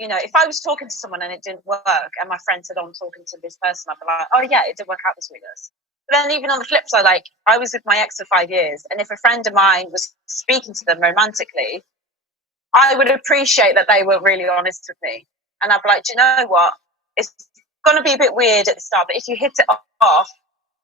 if I was talking to someone and it didn't work and my friend said, I'm talking to this person, I'd be like, oh yeah, it didn't work out between us. But then even on the flip side, like I was with my ex for 5 years, and if a friend of mine was speaking to them romantically, I would appreciate that they were really honest with me. And I'd be like, do you know what? It's going to be a bit weird at the start, but if you hit it off,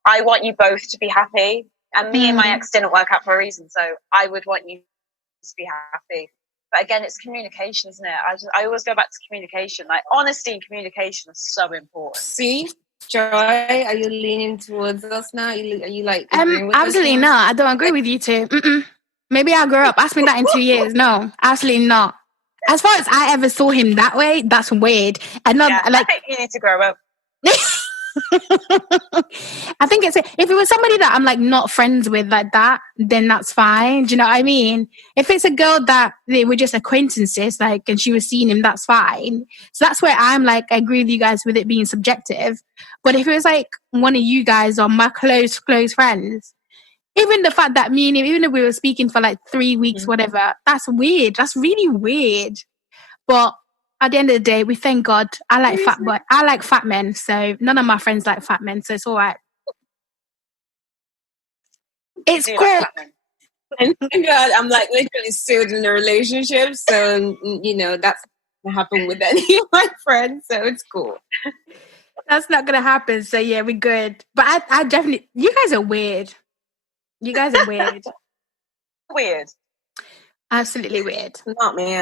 I want you both to be happy. And me and my ex didn't work out for a reason, so I would want you to be happy. But again, it's communication, isn't it? I always go back to communication. Like honesty and communication are so important. See, Joy, are you leaning towards us now? Are you like agreeing with absolutely us not. I don't agree with you two. Maybe I'll grow up. Ask me that in 2 years. No, absolutely not. As far as I ever saw him that way, that's weird. And not I think you need to grow up. I think if it was somebody that I'm like not friends with like that, then that's fine. Do you know what I mean? If it's a girl that they were just acquaintances, like, and she was seeing him, that's fine. So that's where I'm like, I agree with you guys with it being subjective. But if it was like one of you guys or my close friends, even the fact that me and him, even if we were speaking for like 3 weeks, whatever, that's weird. That's really weird. But at the end of the day, we thank God. I like fat men, so none of my friends like fat men, so it's all right. It's great. And God, I'm like literally still in a relationship, so that's gonna happen with any of my friends, so it's cool. That's not gonna happen. So yeah, we're good. But I definitely, you guys are weird. You guys are weird. Weird. Absolutely weird. Not me.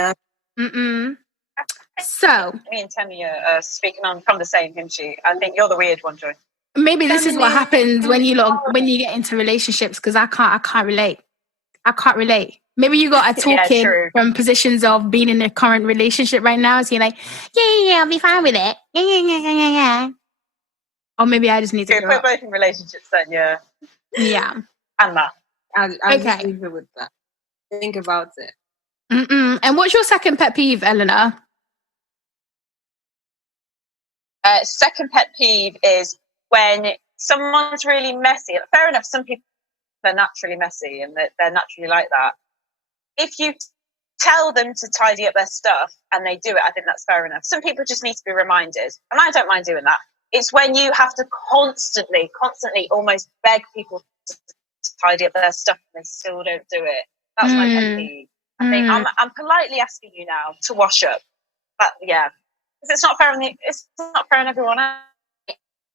So me and Temi are speaking on from the same hymn sheet. I think you're the weird one, Joy. Maybe this is what happens when you get into relationships, because I can't relate. I can't relate. Maybe you got a talking from positions of being in a current relationship right now. So you're like, yeah, I'll be fine with it. Yeah. Or maybe I just need to. If we're both in relationships, then yeah. Yeah. And that. I'll just leave it with that. Think about it. And what's your second pet peeve, Eleanor? Second pet peeve is when someone's really messy. Fair enough, some people are naturally messy and they're naturally like that. If you tell them to tidy up their stuff and they do it, I think that's fair enough. Some people just need to be reminded, and I don't mind doing that. It's when you have to constantly almost beg people to tidy up their stuff and they still don't do it. That's my pet peeve. I think I'm politely asking you now to wash up. But yeah. It's not fair on everyone else.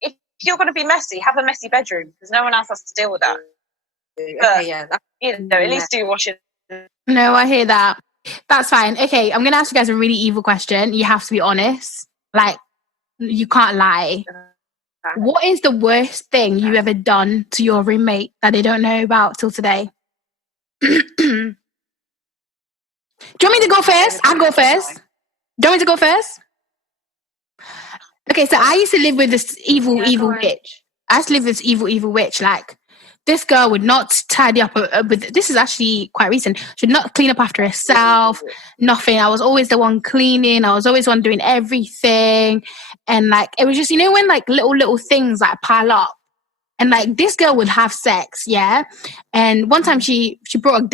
If you're going to be messy, have a messy bedroom, because no one else has to deal with that. But, at least do wash it. No, I hear that. That's fine. Okay, I'm going to ask you guys a really evil question. You have to be honest. Like, you can't lie. What is the worst thing you've ever done to your roommate that they don't know about till today? Do you want me to go first? I'll go first. Do you want me to go first? Okay, so I used to live with this evil witch. I used to live with this evil witch. Like, this girl would not tidy up with. This is actually quite recent. She would not clean up after herself. Nothing. I was always the one cleaning. I was always the one doing everything. And like, it was just, when like little things like pile up. And like, this girl would have sex, yeah. And one time she brought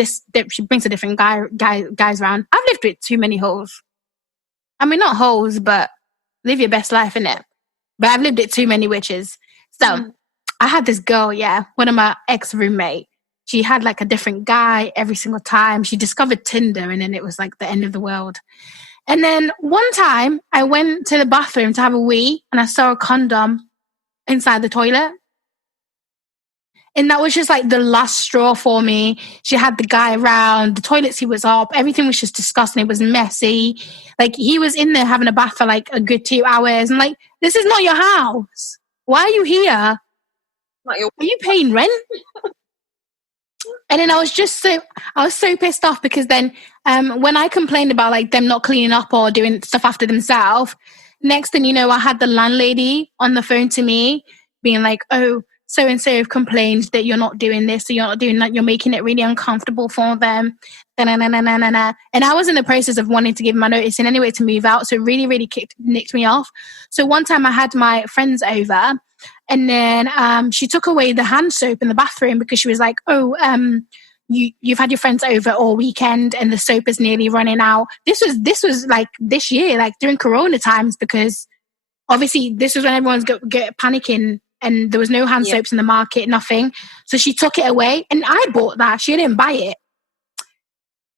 she brings a different guys around. I've lived with too many hoes. I mean, not hoes, but live your best life, innit? But I've lived with too many witches. So I had this girl, one of my ex-roommate. She had like a different guy every single time. She discovered Tinder, and then it was like the end of the world. And then one time I went to the bathroom to have a wee, and I saw a condom inside the toilet. And that was just like the last straw for me. She had the guy around, the toilet seat was up, everything was just disgusting. It was messy. Like, he was in there having a bath for like a good 2 hours. And like, this is not your house. Why are you here? Are you paying rent? And then I was so pissed off, because then when I complained about like them not cleaning up or doing stuff after themselves, next thing you know, I had the landlady on the phone to me being like, oh, so-and-so have complained that you're not doing this, or you're not doing that, you're making it really uncomfortable for them. And I was in the process of wanting to give my notice in anyway to move out, so it really, really nicked me off. So one time I had my friends over, and then she took away the hand soap in the bathroom, because she was like, you've had your friends over all weekend and the soap is nearly running out. This was like this year, like during Corona times, because obviously this was when everyone's get panicking and there was no hand soaps in the market, nothing. So she took it away and I bought that. She didn't buy it.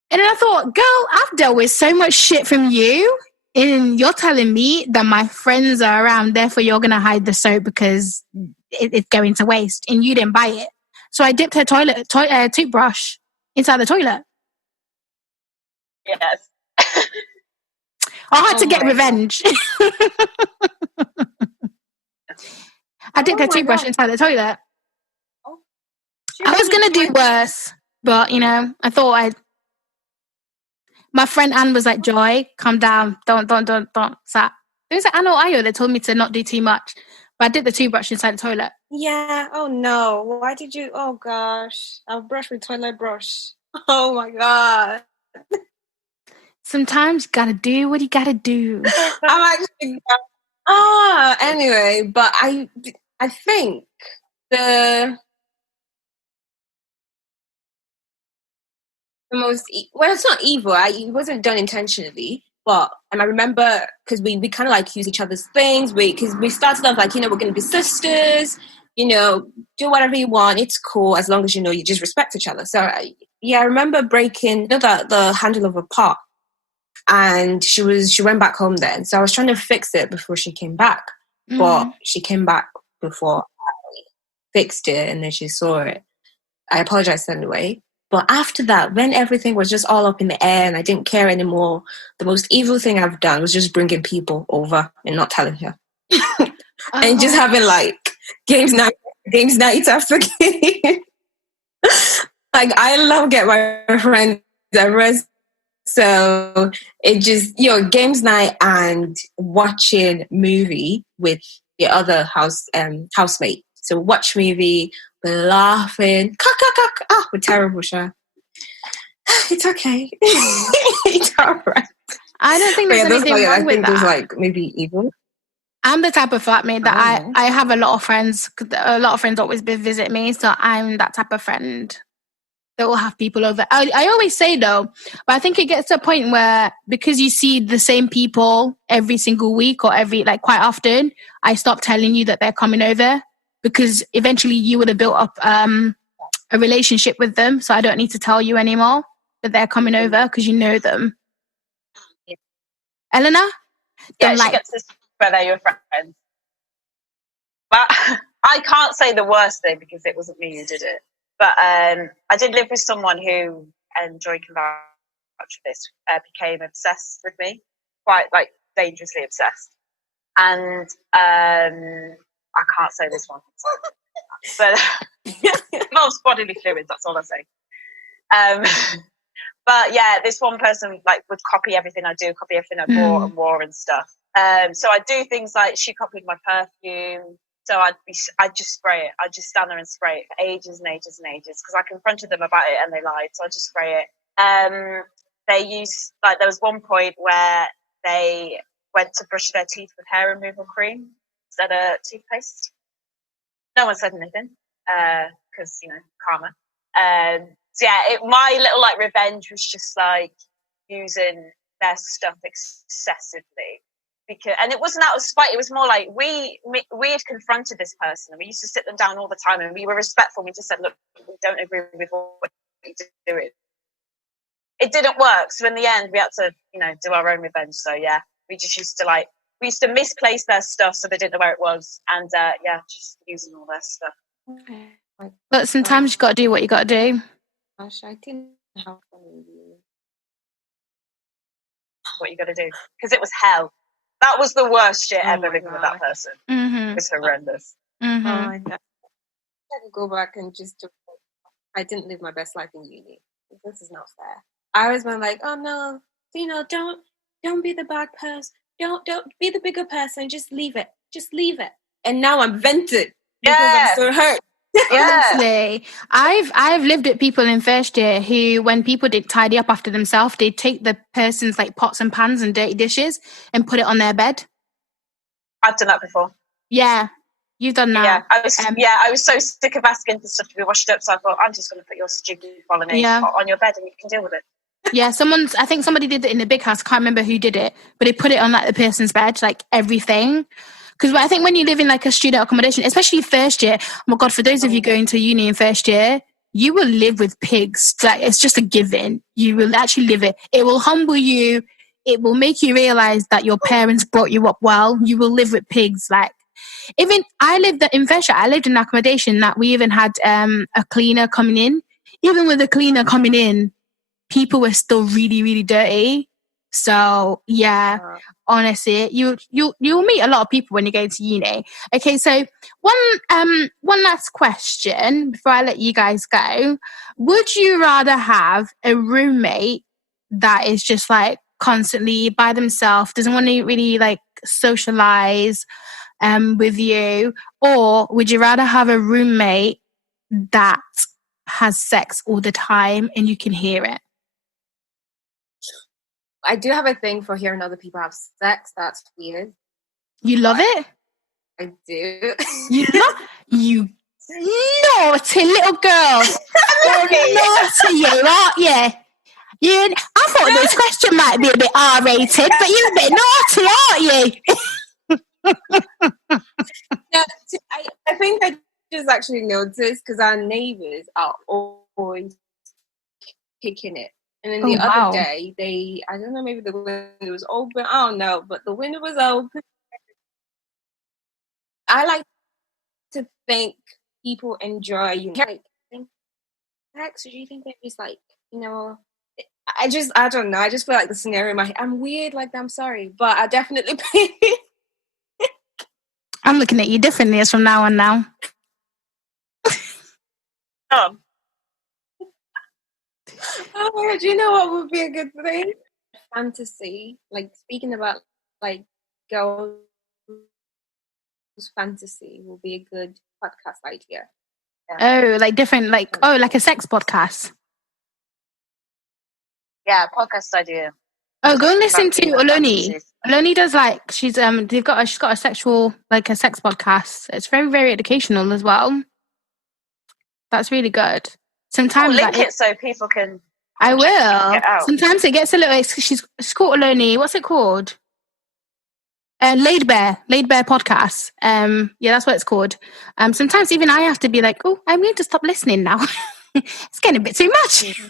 And then I thought, girl, I've dealt with so much shit from you and you're telling me that my friends are around, therefore you're going to hide the soap because it's going to waste, and you didn't buy it. So I dipped her toothbrush inside the toilet. Yes. I had to get revenge. I dipped her toothbrush inside the toilet. I was going to do worse, but, you know, I thought my friend Anne was like, Joy, calm down. Don't. So it was like Anne or Ayo that told me to not do too much. But I dipped the toothbrush inside the toilet. Yeah. Oh, no. Why did you? Oh, gosh. I'll brush with toilet brush. Oh, my God. Sometimes you gotta do what you gotta do. I'm actually... anyway, but I think the most... well, it's not evil. It wasn't done intentionally. But I remember, because we kind of like use each other's things. Because we started off like, you know, we're going to be sisters. You know, do whatever you want. It's cool as long as, you know, you just respect each other. So, I remember breaking, you know, the handle of a pot. And she went back home then. So I was trying to fix it before she came back. But she came back before I fixed it, and then she saw it. I apologized anyway. But after that, when everything was just all up in the air and I didn't care anymore, the most evil thing I've done was just bringing people over and not telling her. And just having like games night after game. Like, I love getting my friends at rest. So it just, you know, games night and watching movie with the other housemate. So watch movie, we're laughing. We're terrible, Sha. It's okay. It's all right. I don't think there's anything wrong with that. I think there's like maybe evil. I'm the type of flatmate that I have a lot of friends. A lot of friends always visit me, so I'm that type of friend that will have people over. I always say though, but I think it gets to a point where, because you see the same people every single week or every, like, quite often, I stop telling you that they're coming over, because eventually you would have built up a relationship with them. So I don't need to tell you anymore that they're coming over, because you know them. Yeah. Eleanor? Yeah, she gets this where they're your friends. But I can't say the worst thing because it wasn't me who did it. But I did live with someone who, and Joy can vouch for this, became obsessed with me, quite like dangerously obsessed. And I can't say this one, but it involves bodily fluids. That's all I say. But yeah, this one person like would copy everything I do, copy everything I bought and wore and stuff. So I do things like, she copied my perfume. So I'd just spray it. I'd just stand there and spray it for ages and ages and ages, because I confronted them about it and they lied. So I just spray it. They used, like, there was one point where they went to brush their teeth with hair removal cream instead of toothpaste. No one said anything, because, you know, karma. So yeah, my little like revenge was just like using their stuff excessively. And it wasn't out of spite. It was more like we had confronted this person, and we used to sit them down all the time, and we were respectful. We just said, look, we don't agree with what you're doing. It didn't work. So in the end, we had to, you know, do our own revenge. So yeah, we used to misplace their stuff so they didn't know where it was. And yeah, just using all their stuff. Okay. But sometimes you got to do what you got to do. Gosh, I didn't have fun with you. What you got to do. Because it was hell. That was the worst shit ever living with that person. It was horrendous. Oh my God. I could go back and just do, I didn't live my best life in uni. This is not fair. I always went like, oh no, you know, don't be the bad person. Don't be the bigger person. Just leave it. Just leave it. And now I'm vented because I'm so hurt. Honestly, I've lived with people in first year who, when people did tidy up after themselves, they'd take the person's like pots and pans and dirty dishes and put it on their bed. I've done that before. Yeah. You've done that. I was so sick of asking for stuff to be washed up, so I thought I'm just going to put your stupid bolognese on your bed and you can deal with it. Yeah, I think somebody did it in the big house. I can't remember who did it, but they put it on like the person's bed, like everything. Because I think when you live in like a student accommodation, especially first year, oh my God, for those of you going to uni in first year, you will live with pigs. Like, it's just a given. You will actually live it. It will humble you. It will make you realize that your parents brought you up well. You will live with pigs. Like, even I lived in first year, I lived in an accommodation that we even had a cleaner coming in. Even with the cleaner coming in, people were still really, really dirty. So yeah, honestly, you'll meet a lot of people when you go to uni. Okay, so one last question before I let you guys go. Would you rather have a roommate that is just like constantly by themselves, doesn't want to really like socialize with you, or would you rather have a roommate that has sex all the time and you can hear it? I do have a thing for hearing other people have sex. That's weird. You love it? I do. You naughty little girl. Naughty you, aren't you? I thought this question might be a bit R-rated, but you're a bit naughty, aren't you? No, I think I just actually noticed because our neighbours are always picking it. And then the other day, I don't know, maybe the window was open. I don't know, but the window was open. I like to think people enjoy, like, sex, or do you think they're just like, I don't know. I just feel like the scenario in my head, I'm weird, like, I'm sorry, but I definitely I'm looking at you differently as from now on now. Oh my God, you know what would be a good thing? Fantasy, like speaking about like girls' fantasy will be a good podcast idea. Yeah. Oh, like different, like a sex podcast. Yeah, podcast idea. Oh, go and listen to Oloni. Oloni does like she's got a sexual, like a sex podcast. It's very, very educational as well. That's really good. Sometimes link it so people can. I will. Sometimes it gets a little. She's called Oloni. What's it called? Laid Bear podcast. Yeah, that's what it's called. Sometimes even I have to be like, oh, I'm going to stop listening now. It's getting a bit too much.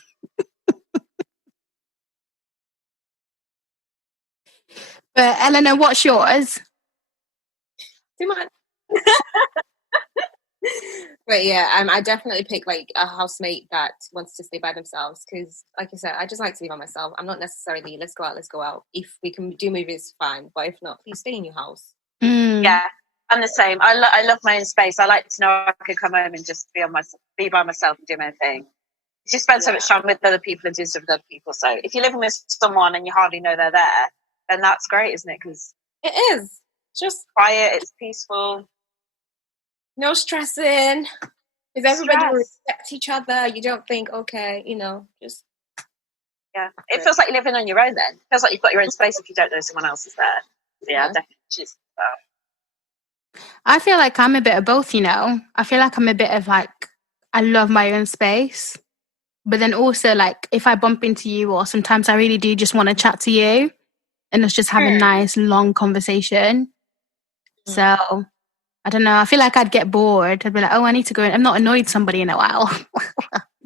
But Eleanor, what's yours? Too much. But yeah, I definitely pick like a housemate that wants to stay by themselves because, like I said, I just like to be by myself. I'm not necessarily let's go out. If we can do movies, fine. But if not, please stay in your house. Yeah, I'm the same. I love my own space. I like to know I can come home and just be by myself and do my thing. You spend so much time with other people and do stuff with other people. So if you're living with someone and you hardly know they're there, then that's great, isn't it? Because it is just quiet. It's peaceful. No stressing. Because everybody will respect each other. You don't think, okay, just... Yeah. It feels like you're living on your own then. It feels like you've got your own space if you don't know someone else is there. So yeah, definitely choose that. I feel like I'm a bit of both, I feel like I'm a bit of like, I love my own space. But then also like, if I bump into you or sometimes I really do just want to chat to you and let's just have a nice long conversation. So... I don't know. I feel like I'd get bored. I'd be like, oh, I need to go in. I've not annoyed somebody in a while. Do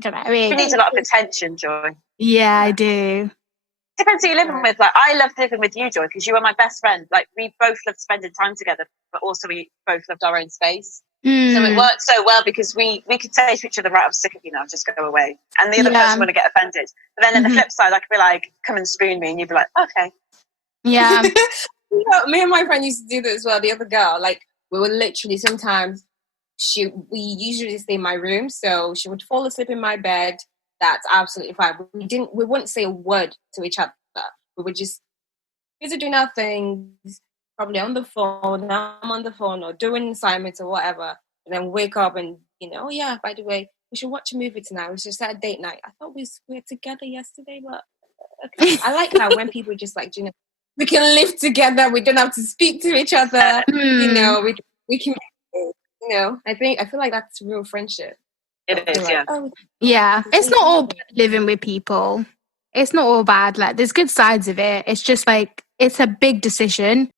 you know what I mean? You need a lot of attention, Joy. Yeah, I do. Depends who you're living with. Like, I loved living with you, Joy, because you were my best friend. Like, we both loved spending time together, but also we both loved our own space. So it worked so well because we could say to each other, right, I'm sick of you now, just go away. And the other person wouldn't get offended. But then on the flip side, I could be like, come and spoon me, and you'd be like, okay. Yeah. Me and my friend used to do that as well. The other girl, like, we would literally sometimes we usually stay in my room, so she would fall asleep in my bed. That's absolutely fine. We wouldn't say a word to each other. We would just either do nothing, probably on the phone. I'm on the phone or doing assignments or whatever, and then wake up and oh yeah, by the way, we should watch a movie tonight. We should set a date night. I thought we were together yesterday, but okay. I like how when people just like we can live together. We don't have to speak to each other. We can. I feel like that's real friendship. It is, like, yeah. It's not all bad living with people. It's not all bad. Like, there's good sides of it. It's just like, it's a big decision.